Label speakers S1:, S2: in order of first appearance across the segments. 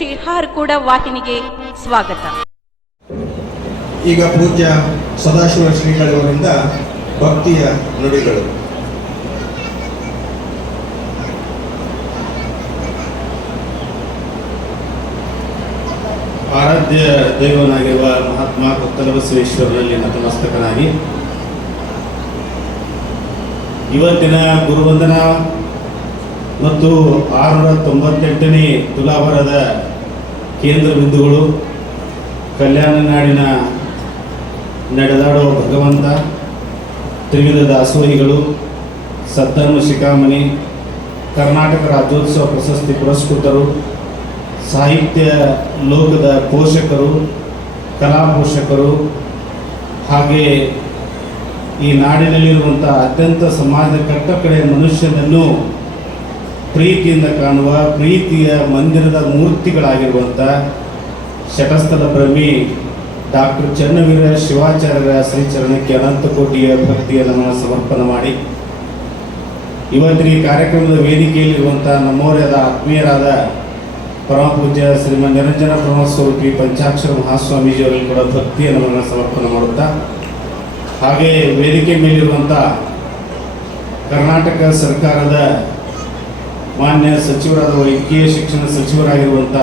S1: ಶ್ರೀ ಕೂಡ ವಾಹಿನಿಗೆ ಸ್ವಾಗತ.
S2: ಈಗ ಪೂಜ್ಯ ಸದಾಶಿವ ಶ್ರೀಗಳವರಿಂದ ಭಕ್ತಿಯ ನುಡಿಗಳು.
S3: ಆರಾಧ್ಯ ದೈವನಾಗಿರುವ ಮಹಾತ್ಮ ಕೊತ್ತಲಬಸವೇಶ್ವರರಲ್ಲಿ ನತಮಸ್ತಕನಾಗಿ. ಇವತ್ತಿನ ಗುರುವಂದನ ಮತ್ತು ಆರುನೂರ ತೊಂಬತ್ತೆಂಟನೇ ತುಲಾಭರದ ಕೇಂದ್ರ ಬಿಂದುಗಳು, ಕಲ್ಯಾಣ ನಾಡಿನ ನಡೆದಾಡುವ ಭಗವಂತ ತ್ರಿವಿಧ ದಾಸೋಹಿಗಳು ಸದ್ಧರ್ಮ ಶಿಖಾಮಣಿ, ಕರ್ನಾಟಕ ರಾಜ್ಯೋತ್ಸವ ಪ್ರಶಸ್ತಿ ಪುರಸ್ಕೃತರು, ಸಾಹಿತ್ಯ ಲೋಕದ ಪೋಷಕರು ಕಲಾ ಪೋಷಕರು ಹಾಗೆ ಈ ನಾಡಿನಲ್ಲಿರುವಂಥ ಅತ್ಯಂತ ಸಮಾಜದ ಕಟ್ಟ ಕಡೆಯ ಮನುಷ್ಯನನ್ನು ಪ್ರೀತಿಯಿಂದ ಕಾಣುವ ಪ್ರೀತಿಯ ಮಂದಿರದ ಮೂರ್ತಿಗಳಾಗಿರುವಂಥ ಶಟಸ್ಥದ ಪ್ರಮಿ ಡಾಕ್ಟರ್ ಚನ್ನವೀರ ಶಿವಾಚಾರ್ಯರ ಶ್ರೀಚರಣಕ್ಕೆ ಅನಂತ ಭಕ್ತಿಯನ್ನು ನಾನು ಸಮರ್ಪಣೆ ಮಾಡಿ. ಇವತ್ತಿನ ಈ ಕಾರ್ಯಕ್ರಮದ ವೇದಿಕೆಯಲ್ಲಿರುವಂಥ ನಮ್ಮವರಾದ ಆತ್ಮೀಯರಾದ ಪರಮಪೂಜ್ಯ ಶ್ರೀಮನ್ ನಿರಂಜನ ಬ್ರಹ್ಮಸ್ವರೂಪಿ ಪಂಚಾಕ್ಷರ ಮಹಾಸ್ವಾಮೀಜಿಯವರಲ್ಲಿ ಕೂಡ ಭಕ್ತಿಯನ್ನು ನಮನ ಸಮರ್ಪಣೆ ಮಾಡುತ್ತಾ, ಹಾಗೆಯೇ ವೇದಿಕೆ ಮೇಲಿರುವಂಥ ಕರ್ನಾಟಕ ಸರ್ಕಾರದ ಮಾನ್ಯ ಸಚಿವರಾದ ವೈದ್ಯಕೀಯ ಶಿಕ್ಷಣ ಸಚಿವರಾಗಿರುವಂಥ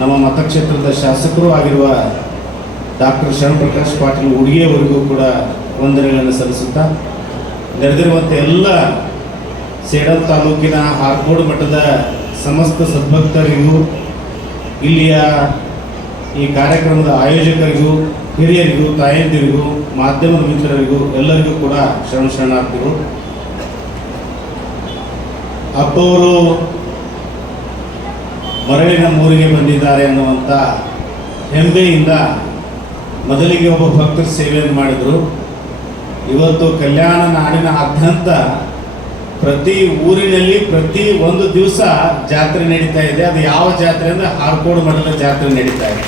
S3: ನಮ್ಮ ಮತಕ್ಷೇತ್ರದ ಶಾಸಕರೂ ಆಗಿರುವ ಡಾಕ್ಟರ್ ಶರಣಪ್ರಕಾಶ್ ಪಾಟೀಲ್ ಉಡುಗೆಯವರಿಗೂ ಕೂಡ ವಂದನೆಗಳನ್ನು ಸಲ್ಲಿಸುತ್ತಾ ನೆರೆದಿರುವಂಥ ಎಲ್ಲ ಸೇಡಂ ತಾಲೂಕಿನ ಹಾರ್ಕೋಡು ಮಠದ ಸಮಸ್ತ ಸದ್ಭಕ್ತರಿಗೂ, ಇಲ್ಲಿಯ ಈ ಕಾರ್ಯಕ್ರಮದ ಆಯೋಜಕರಿಗೂ, ಹಿರಿಯರಿಗೂ, ತಾಯಂದಿರಿಗೂ ಮಾಧ್ಯಮದ ಮಿತ್ರರಿಗೂ ಎಲ್ಲರಿಗೂ ಕೂಡ ಶರಣ ಶರಣಾರ್ಥಿಗಳು. ಅಪ್ಪವರು ಮರಳಿನ ಮೂರಿಗೆ ಬಂದಿದ್ದಾರೆ ಅನ್ನುವಂಥ ಹೆಮ್ಮೆಯಿಂದ ಮೊದಲಿಗೆ ಒಬ್ಬ ಭಕ್ತರು ಸೇವೆಯನ್ನು ಮಾಡಿದರು. ಇವತ್ತು ಕಲ್ಯಾಣ ನಾಡಿನ ಆದ್ಯಂತ ಪ್ರತಿ ಊರಿನಲ್ಲಿ ಪ್ರತಿ ಒಂದು ದಿವಸ ಜಾತ್ರೆ ನಡೀತಾ ಇದೆ. ಅದು ಯಾವ ಜಾತ್ರೆ ಅಂದರೆ ಹಾರ್ಕೋಡು ಮಠದ ಜಾತ್ರೆ ನಡೀತಾ ಇದೆ.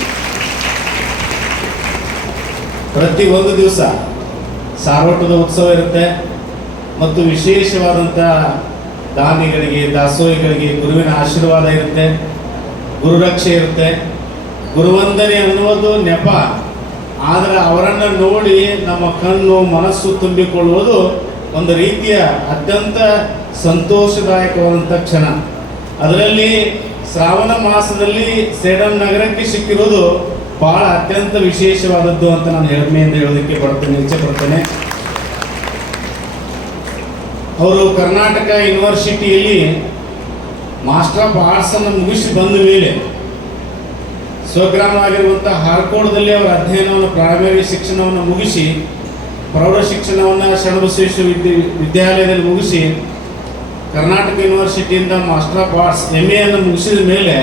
S3: ಪ್ರತಿ ಒಂದು ದಿವಸ ಸಾರ್ವಟದ ಉತ್ಸವ ಇರುತ್ತೆ. ಮತ್ತು ವಿಶೇಷವಾದಂಥ ದಾನಿಗಳಿಗೆ, ದಾಸೋಹಿಗಳಿಗೆ ಗುರುವಿನ ಆಶೀರ್ವಾದ ಇರುತ್ತೆ, ಗುರುರಕ್ಷೆ ಇರುತ್ತೆ. ಗುರುವಂದನೆ ಅನ್ನುವುದು ನೆಪ. ಆದರೆ ಅವರನ್ನು ನೋಡಿ ನಮ್ಮ ಕಣ್ಣು, ಮನಸ್ಸು ತುಂಬಿಕೊಳ್ಳುವುದು ಒಂದು ರೀತಿಯ ಅತ್ಯಂತ ಸಂತೋಷದಾಯಕವಾದಂಥ ಕ್ಷಣ. ಅದರಲ್ಲಿ ಶ್ರಾವಣ ಮಾಸದಲ್ಲಿ ಸೇಡಂ ನಗರಕ್ಕೆ ಸಿಕ್ಕಿರೋದು ಬಹಳ ಅತ್ಯಂತ ವಿಶೇಷವಾದದ್ದು ಅಂತ ನಾನು ಹೆಮ್ಮೆಯಿಂದ ಹೇಳೋದಕ್ಕೆ ಬರ್ತೇನೆ, ಇಚ್ಛೆ ಪಡ್ತೇನೆ. ಅವರು ಕರ್ನಾಟಕ ಯೂನಿವರ್ಸಿಟಿಯಲ್ಲಿ ಮಾಸ್ಟರ್ ಆಫ್ ಆರ್ಟ್ಸ್ ಅನ್ನು ಮುಗಿಸಿ ಬಂದ ಮೇಲೆ ಸ್ವಗ್ರಾಮವಾಗಿರುವಂಥ ಹಾರ್ಕೋಡದಲ್ಲಿ ಅವರ ಅಧ್ಯಯನವನ್ನು ಪ್ರಾಥಮಿಕ ಶಿಕ್ಷಣವನ್ನು ಮುಗಿಸಿ, ಪ್ರೌಢ ಶಿಕ್ಷಣವನ್ನು ಶರಣಬಸವೇಶ್ವರ ವಿದ್ಯ ವಿದ್ಯಾಲಯದಲ್ಲಿ ಮುಗಿಸಿ ಕರ್ನಾಟಕ ಯೂನಿವರ್ಸಿಟಿಯಿಂದ ಮಾಸ್ಟರ್ ಆಫ್ ಆರ್ಟ್ಸ್ ಎಂ ಎನ್ನು ಮುಗಿಸಿದ ಮೇಲೆ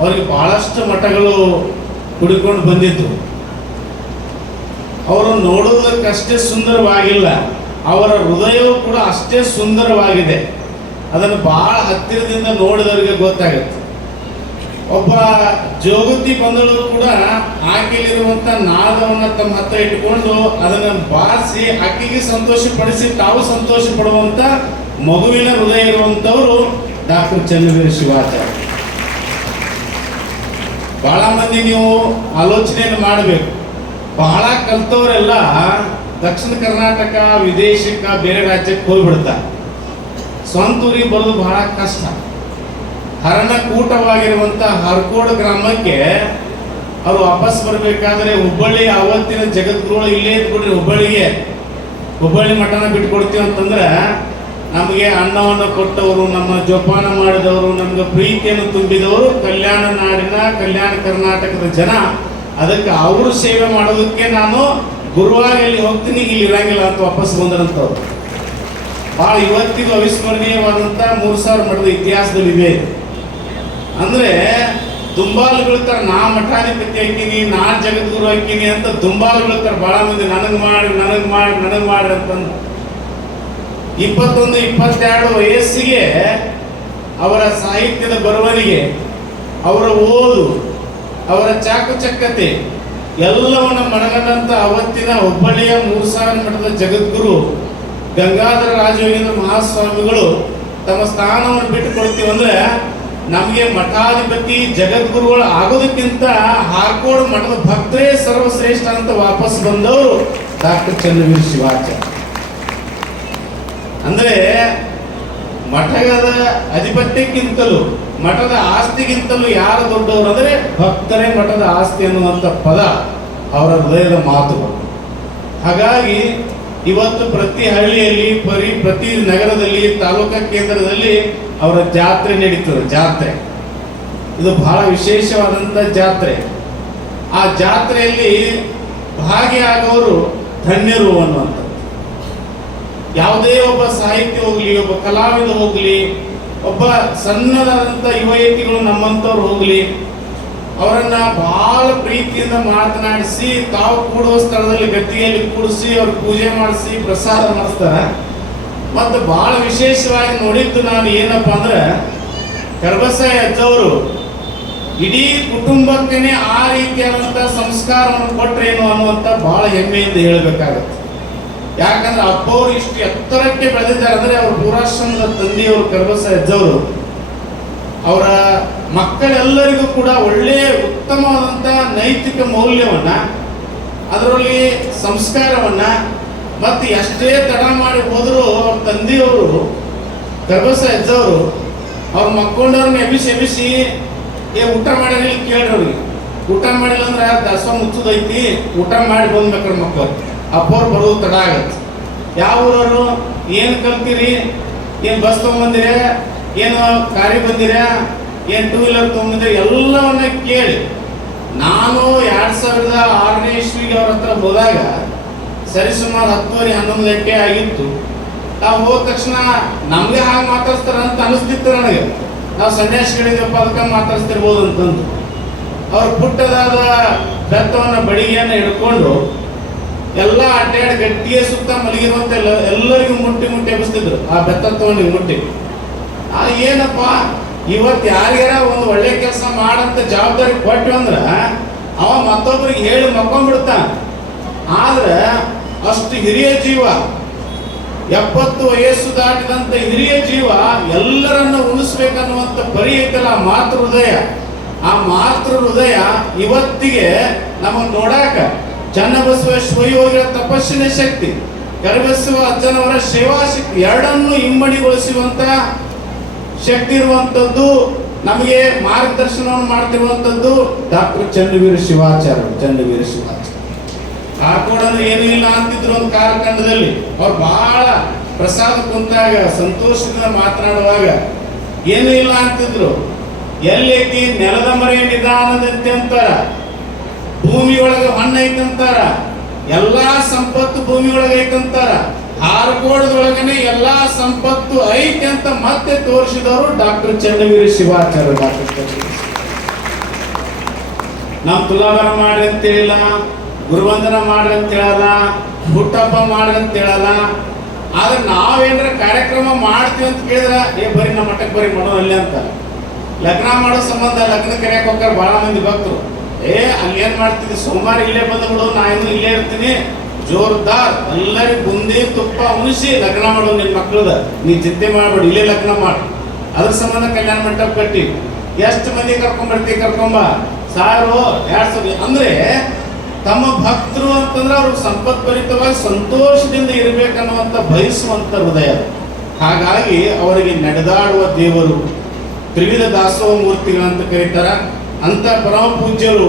S3: ಅವರಿಗೆ ಭಾಳಷ್ಟು ಮಠಗಳು ಹುಡುಕೊಂಡು ಬಂದಿದ್ದು ಅವರು ನೋಡೋದಕ್ಕಷ್ಟೇ ಸುಂದರವಾಗಿಲ್ಲ. ಅವರ ಹೃದಯವು ಕೂಡ ಅಷ್ಟೇ ಸುಂದರವಾಗಿದೆ. ಅದನ್ನು ಬಹಳ ಹತ್ತಿರದಿಂದ ನೋಡಿದವರಿಗೆ ಗೊತ್ತಾಗುತ್ತೆ. ಒಬ್ಬ ಜೋಗತಿ ಬಂದಳು ಕೂಡ ಆಕೆಯಲ್ಲಿರುವಂತ ನಾದವನ್ನ ತಮ್ಮ ಹತ್ರ ಇಟ್ಟುಕೊಂಡು ಅದನ್ನು ಬಾರಿಸಿ ಆಕೆಗೆ ಸಂತೋಷಪಡಿಸಿ ತಾವು ಸಂತೋಷ ಪಡುವಂತ ಮಗುವಿನ ಹೃದಯ ಇರುವಂತವರು ಡಾಕ್ಟರ್ ಚಂದ್ರವೀರ ಶಿವಾಚಾರ್ಯ. ಬಹಳ ಮಂದಿ ನೀವು ಆಲೋಚನೆಯನ್ನು ಮಾಡಬೇಕು. ಬಹಳ ಕಲ್ತವರೆಲ್ಲ ದಕ್ಷಿಣ ಕರ್ನಾಟಕ, ವಿದೇಶಕ್ಕೆ, ಬೇರೆ ರಾಜ್ಯಕ್ಕೆ ಹೋಗ್ಬಿಡ್ತಾರೆ ಸ್ವಂತ ಊರಿಗೆ ಬರೋದು ಬಹಳ ಕಷ್ಟ. ಹರಣಕೂಟವಾಗಿರುವಂಥ ಹರ್ಕೋಡ್ ಗ್ರಾಮಕ್ಕೆ ಅವರು ವಾಪಸ್ ಬರಬೇಕಾದ್ರೆ ಹುಬ್ಬಳ್ಳಿ ಅವತ್ತಿನ ಜಗದ್ಗುರುಗಳು ಇಲ್ಲೇ ಇದ್ಬಿಡ್ರಿ ಹುಬ್ಬಳ್ಳಿಗೆ. ಹುಬ್ಬಳ್ಳಿ ಮಠನ ಬಿಟ್ಕೊಡ್ತೀವಿ ಅಂತಂದ್ರೆ ನಮಗೆ ಅನ್ನವನ್ನು ಕೊಟ್ಟವರು, ನಮ್ಮ ಜೋಪಾನ ಮಾಡಿದವರು, ನಮ್ಗೆ ಪ್ರೀತಿಯನ್ನು ತುಂಬಿದವರು ಕಲ್ಯಾಣ ನಾಡಿನ ಕಲ್ಯಾಣ ಕರ್ನಾಟಕದ ಜನ. ಅದಕ್ಕೆ ಅವರು ಸೇವೆ ಮಾಡೋದಕ್ಕೆ ನಾನು ಗುರುವಾಗಿ ಎಲ್ಲಿ ಹೋಗ್ತೀನಿ, ಇಲ್ಲಿ ಇರಂಗಿಲ್ಲ ಅಂತ ವಾಪಸ್ ಬಂದರಂತವ್ರು ಭಾಳ ಇವತ್ತಿಗೂ ಅವಿಸ್ಮರಣೀಯವಾದಂಥ ಮೂರು ಸಾವಿರ ಮಠದ ಇತಿಹಾಸದಲ್ಲಿ ಇದೆ. ಅಂದ್ರೆ ದುಂಬಾಲು ಬೀಳ್ತಾರೆ ನಾ ಮಠಾಧಿಪತಿ ಹಾಕಿನಿ ನಾ ಜಗದ್ಗುರು ಹಾಕಿನಿ ಅಂತ ದುಂಬಾಲುಗಳ ಬೀಳ್ತಾರೆ ಬಹಳ ಮಂದಿ ನನಗ್ ಮಾಡಿ ನನಗ್ ಮಾಡಿ ನನಗ್ ಮಾಡಿ ಅಂತಂದು ಇಪ್ಪತ್ತೊಂದು, ಇಪ್ಪತ್ತೆರಡು ವಯಸ್ಸಿಗೆ ಅವರ ಸಾಹಿತ್ಯದ ಬರವಣಿಗೆ, ಅವರ ಓದು, ಅವರ ಚಾಕುಚಕ್ಯತೆ ಎಲ್ಲವನ್ನ ಮನಗಂಡಂತ ಅವತ್ತಿನ ಹುಬ್ಬಳ್ಳಿಯ ಮೂರು ಸಾವಿರ ಮಠದ ಜಗದ್ಗುರು ಗಂಗಾಧರ ರಾಜಯೋಗೇಂದ್ರ ಮಹಾಸ್ವಾಮಿಗಳು ತಮ್ಮ ಸ್ಥಾನವನ್ನು ಬಿಟ್ಟುಕೊಡ್ತೀವಿ ಅಂದ್ರೆ ನಮಗೆ ಮಠಾಧಿಪತಿ ಜಗದ್ಗುರುಗಳು ಆಗೋದಕ್ಕಿಂತ ಹಾರ್ಕೋಡ್ ಮಠದ ಭಕ್ತರೇ ಸರ್ವಶ್ರೇಷ್ಠ ಅಂತ ವಾಪಸ್ ಬಂದವರು ಡಾಕ್ಟರ್ ಚಂದ್ರವೀರ್ ಶಿವಾಚಾರ್ಯ. ಅಂದ್ರೆ ಮಠದ ಅಧಿಪತ್ಯಕ್ಕಿಂತಲೂ, ಮಠದ ಆಸ್ತಿಗಿಂತಲೂ ಯಾರು ದೊಡ್ಡವರು ಅಂದ್ರೆ ಭಕ್ತರೇ ಮಠದ ಆಸ್ತಿ ಅನ್ನುವಂಥ ಪದ ಅವರ ಹೃದಯದ ಮಾತುಗಳು ಹಾಗಾಗಿ ಇವತ್ತು ಪ್ರತಿ ಹಳ್ಳಿಯಲ್ಲಿ, ಪರಿ, ಪ್ರತಿ ನಗರದಲ್ಲಿ, ತಾಲೂಕಾ ಕೇಂದ್ರದಲ್ಲಿ ಅವರ ಜಾತ್ರೆ ನಡೀತದೆ, ಜಾತ್ರೆ. ಇದು ಬಹಳ ವಿಶೇಷವಾದಂಥ ಜಾತ್ರೆ. ಆ ಜಾತ್ರೆಯಲ್ಲಿ ಭಾಗಿಯಾಗೋರು ಧನ್ಯರು ಅನ್ನುವಂಥದ್ದು ಯಾವುದೇ ಒಬ್ಬ ಸಾಹಿತ್ಯ ಹೋಗಲಿ, ಒಬ್ಬ ಕಲಾವಿದ ಹೋಗಲಿ, ಒಬ್ಬ ಸಣ್ಣದಾದಂಥ ಯುವತಿಗಳು ನಮ್ಮಂಥವ್ರು ಹೋಗಲಿ, ಅವರನ್ನ ಬಹಳ ಪ್ರೀತಿಯಿಂದ ಮಾತನಾಡಿಸಿ, ತಾವು ಕೂಡುವ ಸ್ಥಳದಲ್ಲಿ ಗತ್ತಿಗೆಯಲ್ಲಿ ಕೂಡಿಸಿ, ಅವ್ರ ಪೂಜೆ ಮಾಡಿಸಿ, ಪ್ರಸಾದ ಮಾಡಿಸ್ತಾರೆ. ಮತ್ತು ಬಹಳ ವಿಶೇಷವಾಗಿ ನೋಡಿದ್ದು ನಾನು ಏನಪ್ಪ ಅಂದ್ರೆ ಕರ್ಬಸಾಯಿ ಅಜ್ಜವರು ಇಡೀ ಕುಟುಂಬಕ್ಕೇನೆ ಆ ರೀತಿಯಾದಂಥ ಸಂಸ್ಕಾರವನ್ನು ಕೊಟ್ರೇನು ಅನ್ನುವಂಥ ಬಹಳ ಹೆಮ್ಮೆಯಿಂದ ಹೇಳಬೇಕಾಗತ್ತೆ. ಯಾಕಂದ್ರೆ ಅಪ್ಪವ್ರು ಇಷ್ಟು ಎತ್ತರಕ್ಕೆ ಬೆಳೆದಿದ್ದಾರೆ ಅಂದ್ರೆ ಅವ್ರ ಪೂರಾಶ್ರಮದ ತಂದೆಯವರು ಕರ್ಬಸ ಹೆಜ್ಜವರು ಅವರ ಮಕ್ಕಳೆಲ್ಲರಿಗೂ ಕೂಡ ಒಳ್ಳೆಯ ಉತ್ತಮವಾದಂಥ ನೈತಿಕ ಮೌಲ್ಯವನ್ನ, ಅದರಲ್ಲಿ ಸಂಸ್ಕಾರವನ್ನ, ಮತ್ತು ಎಷ್ಟೇ ತಡ ಮಾಡಿ ಹೋದರೂ ಅವ್ರ ತಂದೆಯವರು ಗರ್ಭಸ ಹೆಜ್ಜವರು ಅವ್ರ ಮಕ್ಕೊಂಡವ್ರನ್ನ ಎಬಿಸಿ ಎಬಿಸಿ ಏ, ಊಟ ಮಾಡಿರಿ ಕೇಳ್ರಿ ಊಟ ಮಾಡಿಲ್ಲ ಅಂದ್ರೆ ದಸ ಮುಚ್ಚುದೈತಿ? ಊಟ ಮಾಡಿ ಬಂದ್ಬೇಕ್ರ ಮಕ್ಕಳು. ಅಪ್ಪವ್ರು ಬರೋದು ತಡ ಆಗತ್ತೆ. ಯಾವ ಊರವರು? ಏನು ಕಲ್ತೀರಿ? ಏನು ಬಸ್ ತೊಗೊಂಬಂದಿರ? ಏನು ಕಾರಿ ಬಂದಿರ? ಏನು ಟೂ ವೀಲರ್ ತೊಗೊಂಬಂದಿರ? ಎಲ್ಲವನ್ನ ಕೇಳಿ. ನಾನು ಎರಡು ಸಾವಿರದ ಆರನೇ ಇಸ್ವಿಗೆ ಅವ್ರ ಹತ್ರ ಹೋದಾಗ ಸರಿಸುಮಾರು ಹತ್ತುವರೆ, ಹನ್ನೊಂದು ಗಂಟೆ ಆಗಿತ್ತು. ನಾವು ಹೋದ ತಕ್ಷಣ ನಮಗೆ ಹಾಗೆ ಮಾತಾಡ್ತಾರ ಅಂತ ಅನಿಸ್ತಿತ್ತು ನನಗೆ. ನಾವು ಸನ್ಯಾಸಿಗಳಿದ್ದೀವಪ್ಪ ಅದಕ್ಕೆ ಮಾತಾಡ್ತಿರ್ಬೋದು ಅಂತಂದು ಅವ್ರ ಪುಟ್ಟದಾದ ಬೆತ್ತವನ್ನು, ಬಡಿಗೆಯನ್ನು ಹಿಡ್ಕೊಂಡು ಎಲ್ಲ ಅಡ್ಡಾಡಿ ಗಟ್ಟಿಗೆ ಸುತ್ತ ಮಲಗಿರುವಂತ ಎಲ್ಲ- ಎಲ್ಲರಿಗೂ ಮುಟ್ಟಿ ಮುಟ್ಟಿ ಎಬ್ಬಿಸ್ತಿದ್ರು. ಆ ಬೆತ್ತ ತಗೊಂಡು ಮುಟ್ಟಿ. ಆ ಏನಪ್ಪ? ಇವತ್ತು ಯಾರ್ಯಾರ ಒಂದು ಒಳ್ಳೆ ಕೆಲಸ ಮಾಡಂತ ಜವಾಬ್ದಾರಿ ಕೊಟ್ಟು ಅಂದ್ರ ಅವ ಮತ್ತೊಬ್ಬರಿಗೆ ಹೇಳಿ ಮಕ್ಕೊಂಡ್ಬಿಡ್ತಾನ. ಆದ್ರೆ ಅಷ್ಟು ಹಿರಿಯ ಜೀವ, ಎಪ್ಪತ್ತು ವಯಸ್ಸು ದಾಟಿದಂತ ಹಿರಿಯ ಜೀವ ಎಲ್ಲರನ್ನ ಉಳಿಸ್ಬೇಕನ್ನುವಂತ ಪರಿ ಐತಲ್ಲ ಮಾತೃ ಹೃದಯ. ಆ ಮಾತೃ ಹೃದಯ ಇವತ್ತಿಗೆ ನಮಗ್ ನೋಡಾಕ ಚನ್ನಬಸವೇಶ್ವರಿಗಳ ತಪಸ್ಸಿನ ಶಕ್ತಿ ಕರಿಬಸವ ಅಜ್ಜನವರ ಸೇವಾ ಶಕ್ತಿ, ಎರಡನ್ನು ಇಮ್ಮಡಿಗೊಳಿಸುವಂತ ಶಕ್ತಿ ಇರುವಂತದ್ದು ನಮಗೆ ಮಾರ್ಗದರ್ಶನವನ್ನು ಮಾಡ್ತಿರುವಂತದ್ದು ಡಾಕ್ಟರ್ ಚಂದ್ರವೀರ ಶಿವಾಚಾರ್ಯ ಚಂದ್ರವೀರ ಶಿವಾಚಾರ್ಯ. ಹಾಕೋಡಂದ್ರೆ ಏನೂ ಇಲ್ಲ ಅಂತಿದ್ರು ಒಂದು ಕಾರ್ಖಂಡದಲ್ಲಿ ಅವ್ರು ಬಹಳ ಪ್ರಸಾದ ಕುಂತಾಗ, ಸಂತೋಷದಿಂದ ಮಾತನಾಡುವಾಗ ಏನೂ ಇಲ್ಲ ಅಂತಿದ್ರು. ಎಲ್ಲೈತಿ ನೆಲದ ಮರೆ ನಿಧಾನದಂತೆ ಅಂತಾರ. ಭೂಮಿ ಒಳಗೆ ಐತಂತಾರ ಎಲ್ಲಾ ಸಂಪತ್ತು ಭೂಮಿ ಒಳಗೆ ಐತಂತಾರ ಹಾರ್ಕೋಡದೊಳಗನೆ ಎಲ್ಲಾ ಸಂಪತ್ತು ಐತಿ ಅಂತ ಮತ್ತೆ ತೋರಿಸಿದವರು ಡಾಕ್ಟರ್ ಚನ್ನವೀರ ಶಿವಾಚಾರ್ಯ ಡಾಕ್ಟರ್ ನಾವು ತುಲಾಭಾರ ಮಾಡ್ರಿ ಅಂತ ಹೇಳಿಲ್ಲ, ಗುರುವಂದನ ಮಾಡ್ರಿ ಅಂತ ಹೇಳಲ್ಲ, ಹುಟ್ಟಪ್ಪ ಮಾಡ್ರಿ ಅಂತ ಹೇಳಲ್ಲ. ಆದ್ರೆ ನಾವೇನ್ರ ಕಾರ್ಯಕ್ರಮ ಮಾಡ್ತೀವಿ ಅಂತ ಕೇಳಿದ್ರ, ಏ ಬರೀ ನಮ್ಮ ಮಠಕ್ಕೆ ಬರೀ ಮನೋ ಅಲ್ಲಿ ಅಂತ ಲಗ್ನ ಮಾಡೋ ಸಂಬಂಧ ಲಗ್ನ ಕರೆಯಕ್ಕೆ ಹೋಗ್ತಾರೆ ಬಹಳ ಮಂದಿ ಭಕ್ತರು. ಏ ಅಲ್ಲಿ ಮಾಡ್ತೀನಿ? ಸೋಮವಾರ ಇಲ್ಲೇ ಬಂದ್ಬಿಡು ನಾ ಇನ್ನು ಇಲ್ಲೇ ಇರ್ತೀನಿ. ಜೋರ್ದಾರ್ ಎಲ್ಲರಿಗೂ ಬುಂದಿ, ತುಪ್ಪ ಉಣಿಸಿ ಲಗ್ನ ಮಾಡು ನಿನ್ ಮಕ್ಳದ. ನೀ ಚಿಂತೆ ಮಾಡ್ಬೇಡಿ, ಇಲ್ಲೇ ಲಗ್ನ ಮಾಡು. ಅದ್ರ ಸಂಬಂಧ ಕಲ್ಯಾಣ ಮಂಟಪ ಕಟ್ಟಿ. ಎಷ್ಟು ಮಂದಿ ಕರ್ಕೊಂಡ್ಬರ್ತೀವಿ ಕರ್ಕೊಂಬ ಸಾರು, ಎರಡ್ ಸಾವಿರ, ಅಂದ್ರೆ ತಮ್ಮ ಭಕ್ತರು ಅಂತಂದ್ರೆ ಅವ್ರ ಸಂಪತ್ಭರಿತವಾಗಿ ಸಂತೋಷದಿಂದ ಇರಬೇಕನ್ನುವಂತ ಬಯಸುವಂತ ಹೃದಯ. ಹಾಗಾಗಿ ಅವರಿಗೆ ನಡೆದಾಡುವ ದೇವರು ತ್ರಿವಿಧ ದಾಸೋಹ ಮೂರ್ತಿಗಳಂತ ಕರೀತಾರ. ಅಂತ ಪರಮ ಪೂಜ್ಯರು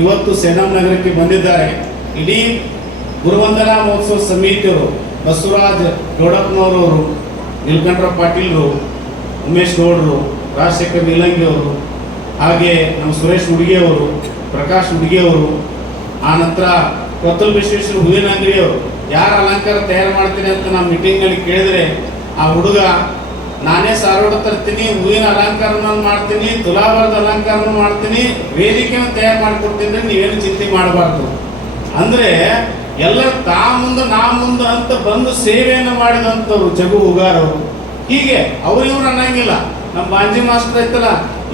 S3: ಇವತ್ತು ಸೇನಂ ನಗರಕ್ಕೆ ಬಂದಿದ್ದಾರೆ. ಇಡೀ ಗುರುವಂದನಾ ಮಹೋತ್ಸವ ಸಮಿತಿಯವರು, ಬಸವರಾಜ್ ಗೌಡಪ್ಪನವರವರು ನೀಲಕಂಠರಾವ್ ಪಾಟೀಲ್ರು, ಉಮೇಶ್ ಗೌಡರು, ರಾಜಶೇಖರ್ ನೀಲಂಗಿ ಅವರು ಹಾಗೆ ನಮ್ಮ ಸುರೇಶ್ ಹುಡುಗಿಯವರು ಪ್ರಕಾಶ್ ಹುಡುಗಿಯವರು ಆ ನಂತರ ಕೊತ್ತಲ್ ವಿಶ್ವೇಶ್ವರ ಹೂವಿನ ಅಂಗಡಿಯವರು ಯಾರು ಅಲಂಕಾರ ತಯಾರು ಮಾಡ್ತೀನಿ ಅಂತ ನಾವು ಮೀಟಿಂಗ್ನಲ್ಲಿ ಕೇಳಿದ್ರೆ ಆ ಹುಡುಗ ನಾನೇ ಸಾರೋಡ ತರ್ತೀನಿ, ಹೂವಿನ ಅಲಂಕಾರನ ಮಾಡ್ತೀನಿ ತುಲಾಭಾರದ ಅಲಂಕಾರನ ಮಾಡ್ತೀನಿ, ವೇದಿಕೆನ ತಯಾರು ಮಾಡ್ಕೊಡ್ತೀನಿ ನೀವೇನು ಚಿಂತೆ ಮಾಡಬಾರ್ದು. ಅಂದ್ರೆ ಎಲ್ಲ ತಾ ಮುಂದೆ ನಾ ಮುಂದೆ ಅಂತ ಬಂದು ಸೇವೆಯನ್ನು ಮಾಡಿದಂಥವ್ರು ಜಗು ಉಗಾರವರು. ಹೀಗೆ ಅವ್ರು ಇವ್ರು ಅನ್ನಂಗಿಲ್ಲ. ನಮ್ಮ ಬಾಂಜಿ ಮಾಸ್ಟರ್ ಐತಲ್ಲ,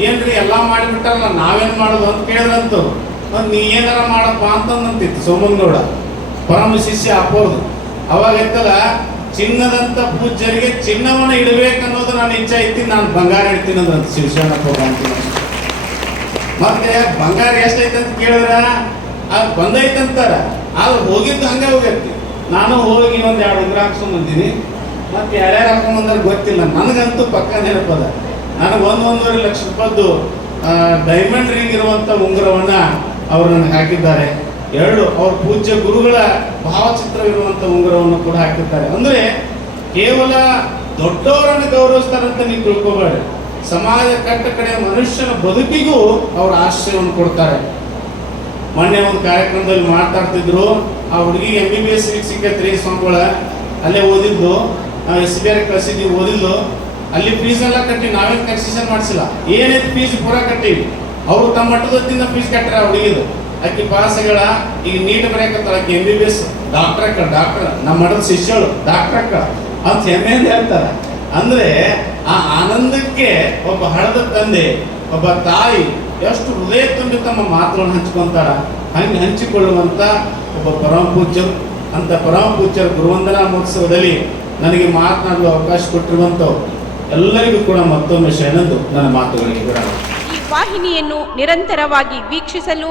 S3: ಏನ್ರಿ ಎಲ್ಲ ಮಾಡಿಬಿಟ್ಟಾರಲ್ಲ, ನಾವೇನ್ ಮಾಡೋದು ಅಂತ ಕೇಳಿದ್ರಂತವ್ರು ಮತ್ತೆ ನೀ ಏನಾರ ಮಾಡಪ್ಪ ಅಂತಂದಂತಿತ್ತು ಸೋಮನಗೌಡ. ಪರಮ ಶಿಷ್ಯ ಅಪ್ಪೋರ್ದು ಅವಾಗ ಐತಲ್ಲ ಚಿನ್ನದಂತ ಪೂಜ್ಯರಿಗೆ ಚಿನ್ನವನ್ನ ಇಡಬೇಕನ್ನೋದು ನಾನು ಇಚ್ಛೆ ಐತಿ ನಾನು ಬಂಗಾರ ಇಡ್ತೀನಿ ಅಂತ ಶಿವಶರಣಪ್ಪ ಅಂತೀನಿ ಮತ್ತೆ ಬಂಗಾರ ಎಷ್ಟೈತೆ ಅಂತ ಕೇಳಿದ್ರ? ಅದು ಬಂದೈತಂತಾರ ಆದ್ರೆ ಹೋಗಿದ್ದು ಹಂಗೆ ಹೋಗೈತಿ. ನಾನು ಹೋಗಿ ಒಂದು ಎರಡು ಉಂಗ್ರ ಹಾಕ್ಸ್ಕೊಂಡ್ಬಂದಿನಿ ಮತ್ತೆ ಯಾರ್ಯಾರು ಹಾಕೊಂಡ್ಬಂದ್ರೆ ಗೊತ್ತಿಲ್ಲ. ನನಗಂತೂ ಪಕ್ಕ ನೆನಪದ. ನನಗೆ ಒಂದು ಒಂದೂವರೆ ಲಕ್ಷ ರೂಪಾಯ್ದು ಡೈಮಂಡ್ ರಿಂಗ್ ಇರುವಂತ ಉಂಗುರವನ್ನ ಅವರು ನನಗೆ ಹಾಕಿದ್ದಾರೆ. ಎರಡು, ಅವ್ರ ಪೂಜ್ಯ ಗುರುಗಳ ಭಾವಚಿತ್ರವಿರುವಂಥ ಉಂಗುರವನ್ನು ಕೂಡ ಹಾಕಿರ್ತಾರೆ. ಅಂದರೆ ಕೇವಲ ದೊಡ್ಡವರನ್ನು ಗೌರವಿಸ್ತಾರಂತ ನೀವು ತಿಳ್ಕೊಬೇಡಿ. ಸಮಾಜ ಕಟ್ಟ ಕಡೆ ಮನುಷ್ಯನ ಬದುಕಿಗೂ ಅವರು ಆಶ್ರಯವನ್ನು ಕೊಡ್ತಾರೆ. ಮೊನ್ನೆ ಒಂದು ಕಾರ್ಯಕ್ರಮದಲ್ಲಿ ಮಾತಾಡ್ತಿದ್ರು ಆ ಹುಡುಗಿ ಎಂ ಬಿ ಬಿ ಎಸ್ ಸಿಕ್ಕತ್ರಿ ಸ್ವಾಮಿಗಳ. ಅಲ್ಲೇ ಓದಿದ್ದು, ನಾವು ಎಸ್ ಬಿ ಆರ್ ಕಳ್ಸಿದ್ವಿ ಓದಿದ್ದು. ಅಲ್ಲಿ ಫೀಸ್ ಎಲ್ಲ ಕಟ್ಟಿ ನಾವೇನು ಕನ್ಸೆಷನ್ ಮಾಡಿಸಿಲ್ಲ. ಏನೈತೆ ಫೀಸ್ ಪೂರ ಕಟ್ಟಿವಿ. ಅವರು ತಮ್ಮ ಮಟ್ಟದಿಂದ ಫೀಸ್ ಕಟ್ಟರೆ ಆ ಹುಡುಗಿದು. ಅಕ್ಕಿ ಪಾಸ್ಗಳ ಈಗ ನೀಟ್ ಬರೆಯಕತ್ತಾಳ ಆಕಿ M B B S doctor ಅಕ್ಕ ಡಾಕ್ಟರ್ ನಮ್ಮ ಮಡದ ಶಿಷ್ಯಳು ಡಾಕ್ಟರ್ ಅಕ್ಕ ಅಂತ ಹೆಮ್ಮೆಯಿಂದ ಹೇಳ್ತಾರೆ. ಅಂದ್ರೆ ಆ ಆನಂದಕ್ಕೆ ಒಬ್ಬ ಹಳದ ತಂದೆ, ಒಬ್ಬ ತಾಯಿ ಎಷ್ಟು ಹೃದಯ ತುಂಬಿ ತಮ್ಮ ಮಾತುಗಳನ್ನು ಹಂಚ್ಕೊಂತಾರ ಹಂಗೆ ಹಂಚಿಕೊಳ್ಳುವಂತ ಒಬ್ಬ ಪರಮ ಪೂಜ್ಯರು. ಅಂತ ಪರಮ ಪೂಜ್ಯರ ಗುರುವಂದನಾ ಮಹೋತ್ಸವದಲ್ಲಿ ನನಗೆ ಮಾತನಾಡಲು ಅವಕಾಶ ಕೊಟ್ಟಿರುವಂಥವು ಎಲ್ಲರಿಗೂ ಕೂಡ ಮತ್ತೊಮ್ಮೆ ಶರಣಂದು ನನ್ನ ಮಾತುಗಳಿಗೆ
S1: ಈ ವಾಹಿನಿಯನ್ನು ನಿರಂತರವಾಗಿ ವೀಕ್ಷಿಸಲು